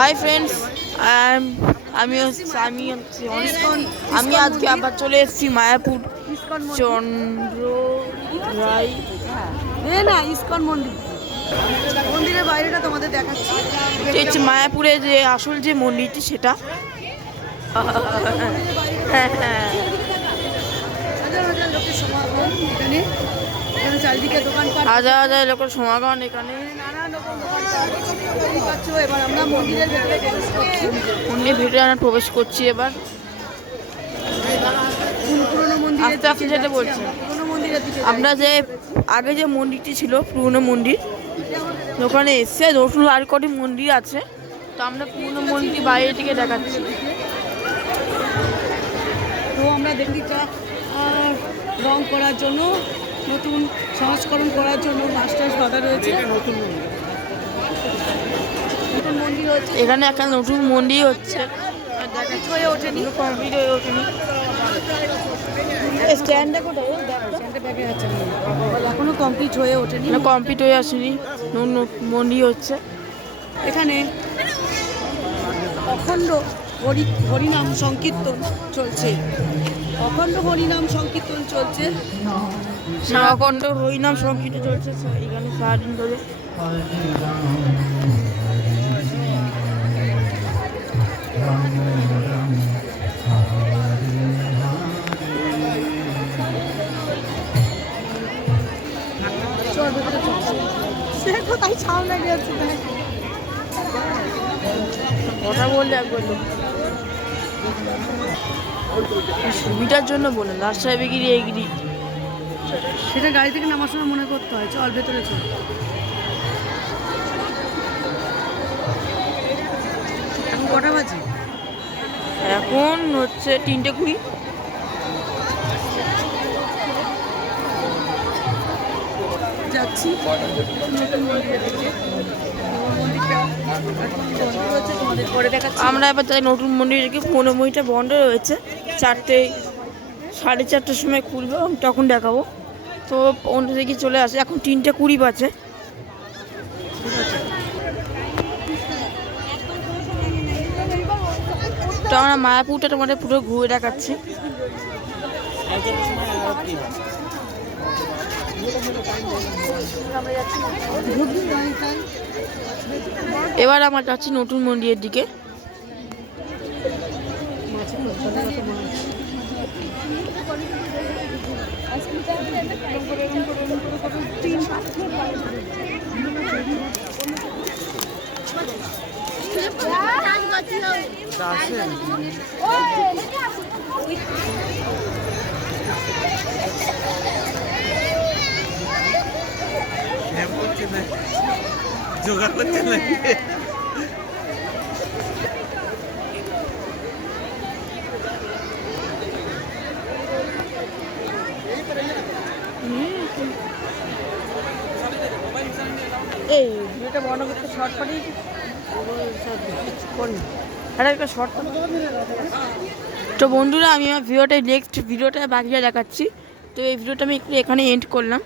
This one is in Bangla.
হাই ফ্রেন্ডস, আমি আজকে আবার চলে এসেছি মায়াপুর চন্দ্র রায় না ইসকন মন্দিরের বাইরেটা তোমাদের দেখাচ্ছি। হচ্ছে মায়াপুরে যে আসল যে মন্দিরটি সেটা। চারিদিকে দোকানপাট, হাজার হাজার লোকের সমাগম এখানে। এবার আমরা মন্দিরের ভেতরে প্রবেশ করছি। মন্দিরের ভেতরে আমরা প্রবেশ করছি এবার। পুরনো মন্দির আস্তে আস্তে যেতে বলছে। পুরনো মন্দিরের দিকে আমরা যে আগে যে মন্দিরটি ছিল পুরনো মন্দির, ওখানে এসছে নতুন আর কটি মন্দির আছে, তো আমরা পুরনো মন্দির বাইরে থেকে দেখাচ্ছি। তো আমরা দিকটা রং করার জন্য, নতুন সংস্করণ করার জন্য মাস্টার বাধা রয়েছে। নতুন মন্দির হচ্ছে এখানে একটা নতুন মন্দির হচ্ছে, হয়ে ওঠেনি, কমপ্লিট হয়ে ওঠেনি। স্ট্যান্ডে কোথায় এখনো কমপ্লিট হয়ে ওঠেনি, কমপ্লিট হয়ে আসেনি, নতুন মন্দির হচ্ছে। এখানে অখণ্ড হরিনাম সংকীর্তন চলছে। অখণ্ড হরিনাম সংকীর্তন চলছে। অখণ্ড হরিনাম সংকীর্তন চলছে এখানে সারাদিন ধরে। কথা বললে একবার সুবিধার জন্য বলুন, রাস্তায় বেগিরি এগিরি সেটা গাড়ি থেকে নামার সময় মনে করতে হয়। চল ভেতরে চল। এখন কটা বাজে? এখন হচ্ছে 3:20। যাচ্ছি আমরা এবার তাই নতুন মন্দিরকে। পুরনো মন্দিরটা বন্ধ রয়েছে, 4:30 সময় খুলবে, তখন দেখাবো। তো অন্য দিকে চলে আসে, এখন 3:20 বাজে। তো আমরা মায়াপুরটা তোমাদের পুরো ঘুরে দেখাচ্ছি। এবার আমরা যাচ্ছি নতুন মন্দিরের দিকে। জোগাড় করতে লাগে। এই ভিডিওটা বন্ধ করতে শর্ট পাঠিয়ে একটা শর্ট। তো বন্ধুরা, আমি আমার নেক্সট ভিডিওটা বাকিটা দেখাচ্ছি। তো এই ভিডিওটা আমি একটু এখানে এন্ড করলাম।